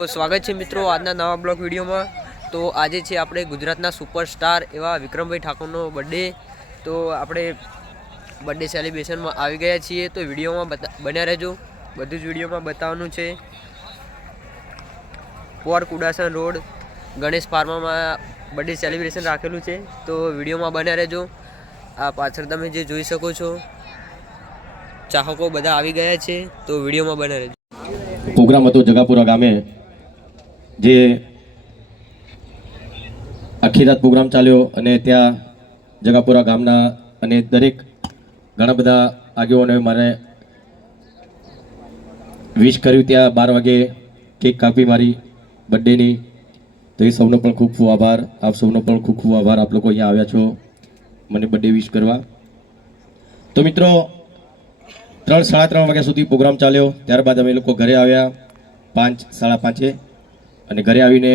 તો સ્વાગત છે મિત્રો આજના નવા બ્લોગ વિડીયોમાં। તો આજે છે આપણે ગુજરાતના સુપરસ્ટાર એવા વિક્રમભાઈ ઠાકોરનો બર્થડે। તો આપણે બર્થડે સેલિબ્રેશનમાં આવી ગયા છીએ। તો વિડીયોમાં બન્યા રહેજો, બધું જ વિડીયોમાં બતાવવાનું છે। પોર Kudasan road Ganesh ફાર્મામાં birthday celebration રાખેલું છે। તો વિડીયોમાં બન્યા રહેજો। આ પાછળ તમે જે જોઈ શકો છો ચાહકો બધા આવી ગયા છે। તો વિડીયોમાં બન્યા રહેજો। પ્રોગ્રામ હતો જગાપુરા ગામે, જે આખી રાત પ્રોગ્રામ ચાલ્યો અને ત્યાં જગાપુરા ગામના અને દરેક ઘણા બધા આગેવાનોએ મારે વિશ કર્યું। ત્યાં 12 વાગે કેક કાપી મારી બર્થડેની। તો એ સૌનો પણ ખૂબ ખૂબ આભાર। આપ સૌનો પણ ખૂબ ખૂબ આભાર, આપ લોકો અહીંયા આવ્યા છો મને બર્થડે વિશ કરવા। તો મિત્રો 3 સાડા 3 વાગ્યા સુધી પ્રોગ્રામ ચાલ્યો। ત્યારબાદ અમે લોકો ઘરે આવ્યા 5 સાડા 5 અને ઘરે આવીને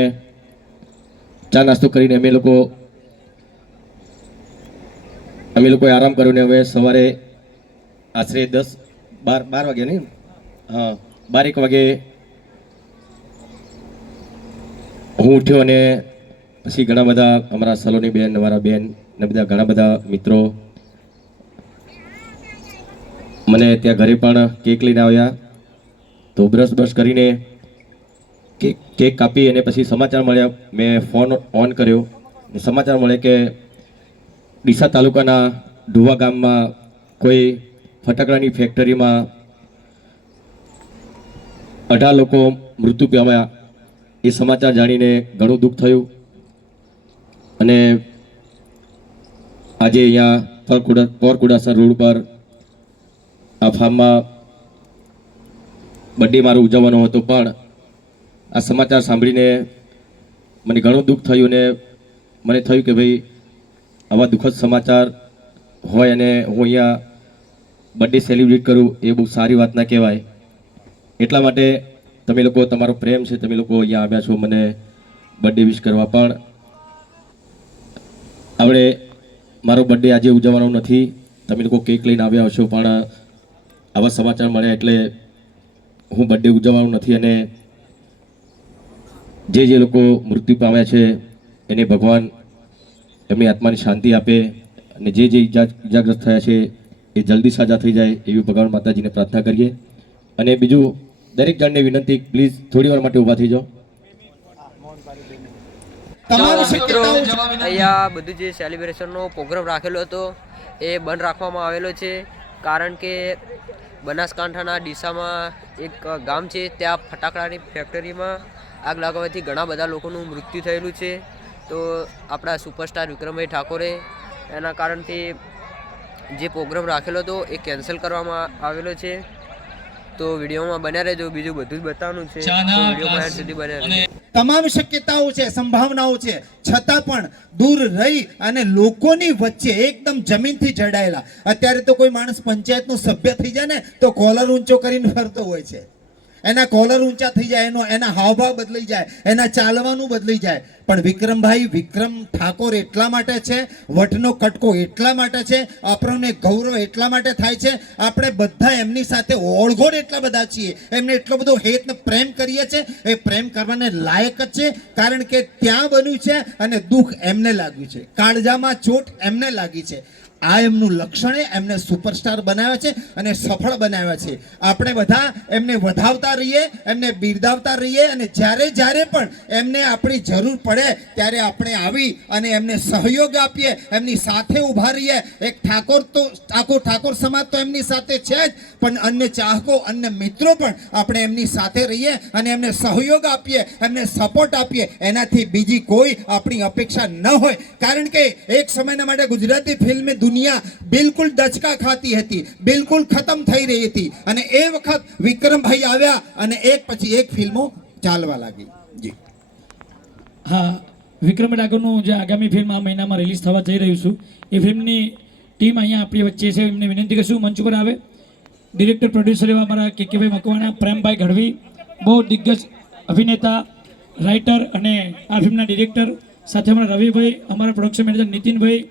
ચા નાસ્તો કરીને અમે લોકોએ આરામ કર્યો ને હવે સવારે આશરે 12 વાગે નહીં, હા 12 વાગે હું ઉઠ્યો અને પછી ઘણા બધા અમારા સલોની બેન, અમારા બેન ને બધા ઘણા બધા મિત્રો મને ત્યાં ઘરે પણ કેક લઈને આવ્યા। તો બ્રશ કરીને કેક કાપી અને પછી સમાચાર મળ્યા। મેં ફોન ઓન કર્યો અને સમાચાર મળે કે ડીસા તાલુકાના ઢુવા ગામમાં કોઈ ફટાકડાની ફેક્ટરીમાં 18 લોકો મૃત્યુ પામ્યા। એ સમાચાર જાણીને ઘણું દુઃખ થયું અને આજે અહીંયા પોરકુડાસર રોડ પર આ ફાર્મમાં બર્થડે મારો ઉજવવાનો હતો, પણ આ સમાચાર સાંભળીને મને ઘણું દુઃખ થયું અને મને થયું કે ભાઈ આવા દુઃખદ સમાચાર હોય અને હું અહીંયા બર્થડે સેલિબ્રેટ કરું એ બહુ સારી વાત ના કહેવાય। એટલા માટે તમે લોકો, તમારો પ્રેમ છે, તમે લોકો અહીંયા આવ્યા છો મને બર્થડે વિશ કરવા। પણ આપણે મારો બર્થડે આજે ઉજવવાનો નથી, તમે લોકો કેક લઈને આવ્યા હશો, પણ આવા સમાચાર મળ્યા એટલે હું બર્થડે ઉજવવાનું નથી। અને જે લોકો મૃત્યુ પામ્યા છે એને ભગવાન એમની આત્માની શાંતિ આપે અને જે ઇજાગ્રસ્ત થયા છે એ જલ્દી સાજા થઈ જાય એવી ભગવાન માતાજીને પ્રાર્થના કરીએ। અને બીજું દરેક જણને વિનંતી, પ્લીઝ થોડી વાર માટે ઊભા થઈ જાઓ। મિત્રો અહીંયા બધું જે સેલિબ્રેશનનો પ્રોગ્રામ રાખેલો હતો એ બંધ રાખવામાં આવેલો છે, કારણ કે બનાસકાંઠાના ડીસામાં એક ગામ છે, ત્યાં ફટાકડાની ફેક્ટરીમાં આગ લાગવાથી ઘણા બધા લોકોનું મૃત્યુ થયેલું છે। તો આપણા સુપરસ્ટાર વિક્રમભાઈ ઠાકોરે એના કારણથી જે પ્રોગ્રામ રાખેલો હતો એ કેન્સલ કરવામાં આવેલો છે। તો વિડીયોમાં બન્યા રહેજો, બીજું બધું જ બતાવવાનું છે। તો વિડીયોમાં એન્ડ સુધી બન્યા રહેજો। તમામ શક્યતાઓ છે, સંભાવનાઓ છે, છતાં પણ દૂર રહી અને લોકોની વચ્ચે એકદમ જમીનથી જડાયેલા। અત્યારે તો કોઈ માણસ પંચાયતનો સભ્ય થઈ જાય ને તો કોલર ઊંચો કરીને ફરતો હોય છે, એના કોલર ઊંચા થઈ જાય, એના હાવભાવ બદલાઈ જાય, એના ચાલવાનું બદલાઈ જાય। પણ વિક્રમ ઠાકોર એટલા માટે છે, વટનો કટકો એટલા માટે છે, આપણને ગૌરવ એટલા માટે થાય છે, આપણે બધા એમની સાથે ઓળઘોળ એટલા બધા છીએ, એમને એટલો બધો હેત પ્રેમ કરીએ છીએ, એ પ્રેમ કરવાને લાયક જ છે, કારણ કે ત્યાં બન્યું છે અને દુઃખ એમને લાગ્યું છે, કાળજામાં ચોટ એમને લાગી છે। આ એમનું લક્ષણ એમને સુપરસ્ટાર બનાવ્યા છે અને સફળ બનાવ્યા છે। આપણે બધા એમને વધાવતા રહીએ, એમને બિરદાવતા રહીએ અને જ્યારે પણ એમને આપણી જરૂર પડે ત્યારે આપણે આવી અને એમને સહયોગ આપીએ, એમની સાથે ઊભા રહીએ। એક ઠાકોર સમાજ તો એમની સાથે છે જ, પણ અન્ય ચાહકો, અન્ય મિત્રો પણ આપણે એમની સાથે રહીએ અને એમને સહયોગ આપીએ, એમને સપોર્ટ આપીએ। એનાથી બીજી કોઈ આપણી અપેક્ષા ન હોય, કારણ કે એક સમયના માટે ગુજરાતી ફિલ્મ દુનિયા બિલકુલ દચકા ખાતી હતી, બિલકુલ ખતમ થઈ રહી હતી, અને એ વખત વિક્રમભાઈ આવ્યા અને એક પછી એક ફિલ્મો ચાલવા લાગી। જી હા, વિક્રમ ઠાકોરનું જે આગામી ફિલ્મ આ મહિનામાં રિલીઝ થવા જઈ રહ્યું છું, એ ફિલ્મની ટીમ અહીંયા આપણી વચ્ચે છે। એમને વિનંતી કરશું મંચ ઉપર આવે। ડિરેક્ટર પ્રોડ્યુસર એવા અમારા કેકેભાઈ મકવાણા, પ્રેમભાઈ ગઢવી, બહુ દિગ્ગજ અભિનેતા, રાઇટર અને આ ફિલ્મના ડિરેક્ટર, સાથે અમારા રવિભાઈ, અમારા પ્રોડક્શન મેનેજર નીતિનભાઈ,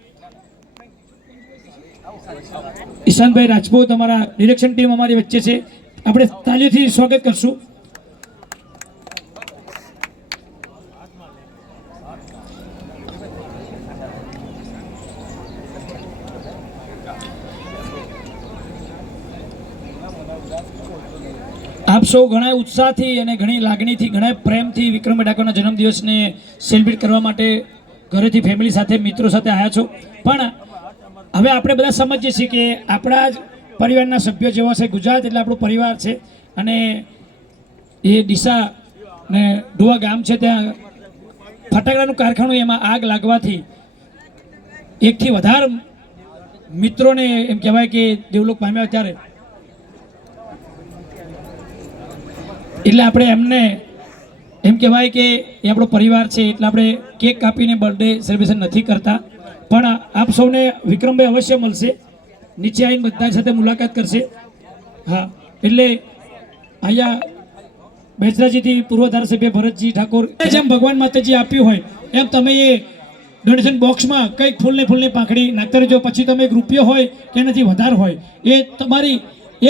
ઈશાનભાઈ રાજપૂત, અમારા ડિરેક્શન ટીમ અમારી વચ્ચે છે। આપણે તાલીઓથી સ્વાગત કરશું। આપ સૌ ઘણા ઉત્સાહથી અને ઘણી લાગણીથી ઘણા પ્રેમથી વિક્રમ ડાકોરના જન્મદિવસને સેલિબ્રેટ કરવા માટે ઘરેથી ફેમિલી સાથે મિત્રો સાથે આવ્યા છો. પણ હવે આપણે બધા સમજીએ છીએ કે આપણા જ પરિવારના સભ્યો જેવા છે. ગુજરાત એટલે આપણો પરિવાર છે અને એ ડીસા ને ડોવા ગામ છે ત્યાં ફટાકડાનું કારખાનું, એમાં આગ લાગવાથી એકથી વધારે મિત્રોને એમ કહેવાય કે દેવલોક પામ્યા. ત્યારે એટલે આપણે એમને એમ કહેવાય કે એ આપણો પરિવાર છે એટલે આપણે કેક કાપીને બર્થડે સેલિબ્રેશન નથી કરતા. પણ આપ સૌને વિક્રમભાઈ અવશ્ય મળશે, નીચે આવીને બધા સાથે મુલાકાત કરશે. હા, એટલે અહીંયા બેચરાજીથી પૂર્વ ધારાસભ્ય ભરતજી ઠાકોર જેમ ભગવાન માતાજી આપ્યું હોય એમ તમે એ ડોનેશન બોક્સમાં કંઈક ફૂલની પાંખડી નાખતા રહેજો. પછી તમે 1 રૂપિયો હોય કે એનાથી વધારે હોય એ તમારી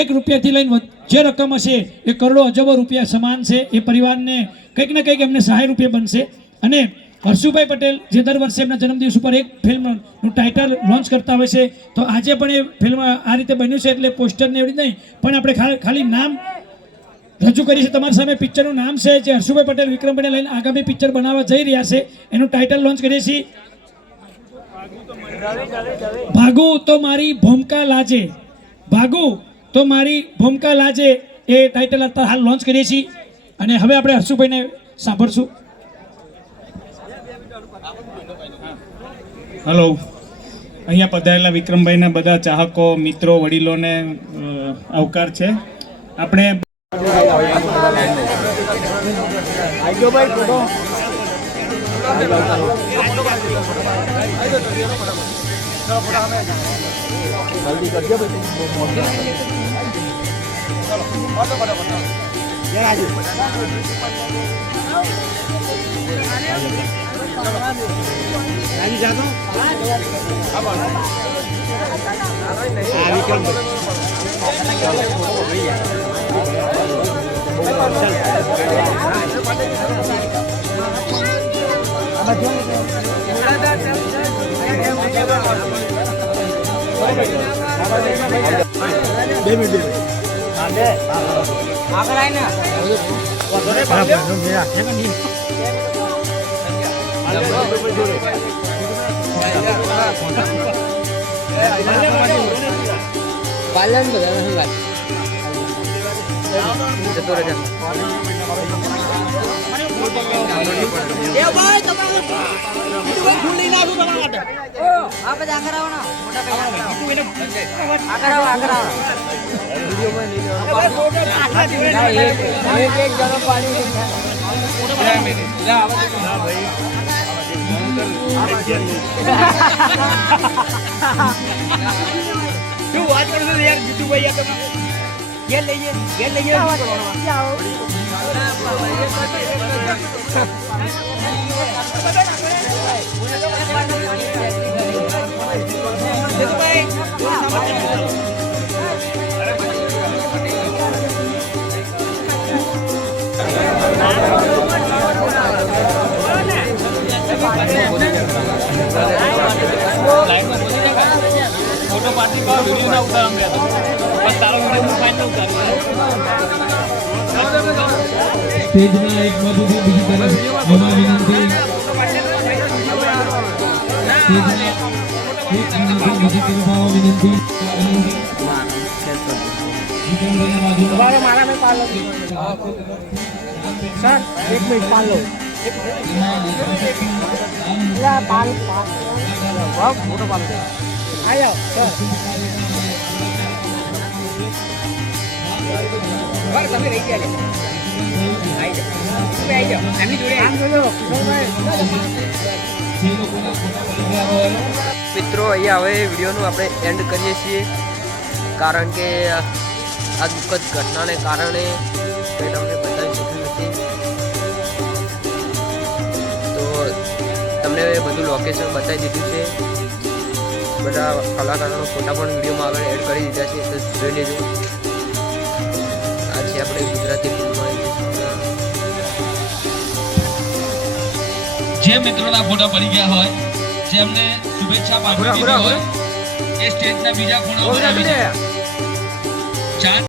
1 રૂપિયાથી લઈને જે રકમ હશે એ કરોડો અજબો રૂપિયા સમાન છે. એ પરિવારને કંઈક ને કંઈક એમને સહાય રૂપિયા બનશે. અને હર્ષુભાઈ પટેલ જે દર વર્ષે એમના જન્મદિવસ ઉપર એક ફિલ્મનું ટાઇટલ લોન્ચ કરતા હોય છે, તો આજે પણ એ ફિલ્મ આ રીતે બન્યું છે. એટલે પોસ્ટરને એવી નહીં પણ આપણે ખાલી નામ રજૂ કરી છે તમારી સામે. પિક્ચરનું નામ છે જે હર્ષુભાઈ પટેલ વિક્રમભાઈને લઈને આગામી પિક્ચર બનાવવા જઈ રહ્યા છે, એનું ટાઇટલ લોન્ચ કરીએ છીએ. ભાગુ તો મારી ભૂમિકા લાજે, ભાગુ તો મારી ભૂમિકા લાજે, એ ટાઇટલ અત્યારે હાલ લોન્ચ કરીએ છીએ. અને હવે આપણે હર્ષુભાઈને સાંભળશું. હલો, અહીંયા પધારેલા વિક્રમભાઈના બધા ચાહકો, મિત્રો, વડીલોને આવકાર છે. આપણે પાલન બધા જતો રહે. શું વાત કરો છો યાર જીતુભાઈ? તમે ઘેર લઈએ ફોટો પાર્ટી કા વિડિયો ના ઉતાર અમે તો બસ તારો વિડિયો હું ફાઇનલ ઉતારું. સ્ટેજના એક બાજુથી બીજી તરફ અમારી વિનંતી, સ્ટેજના એક બાજુથી બીજી તરફ આવવા વિનંતી. તમારો મારા મેં પાલો સર, 1 મિનિટ પાલો પાલ ફોટો પાલો આયો સર. તમે રહી ગયા આવી જાઓ એમની જોડે મિત્રો, અહીંયા હવે વિડીયોનું આપણે એન્ડ કરીએ છીએ, કારણ કે આ દુઃખદ ઘટનાને કારણે કંઈ તમને બતાવી શક્યું નથી. તો તમને બધું લોકેશન બતાવી દીધું છે, બધા કલાકારોનો ફોટા પણ વિડીયોમાં આગળ એડ કરી દીધા છે, તો જોઈ લેજો. આ છે આપણે ગુજરાતી ફિલ્મમાં જે મિત્રોના ફોટા પડી ગયા હોય, જેમને શુભેચ્છા પાઠવી હોય, એ સ્ટેજના બીજા ખૂણા પર આવી જાય.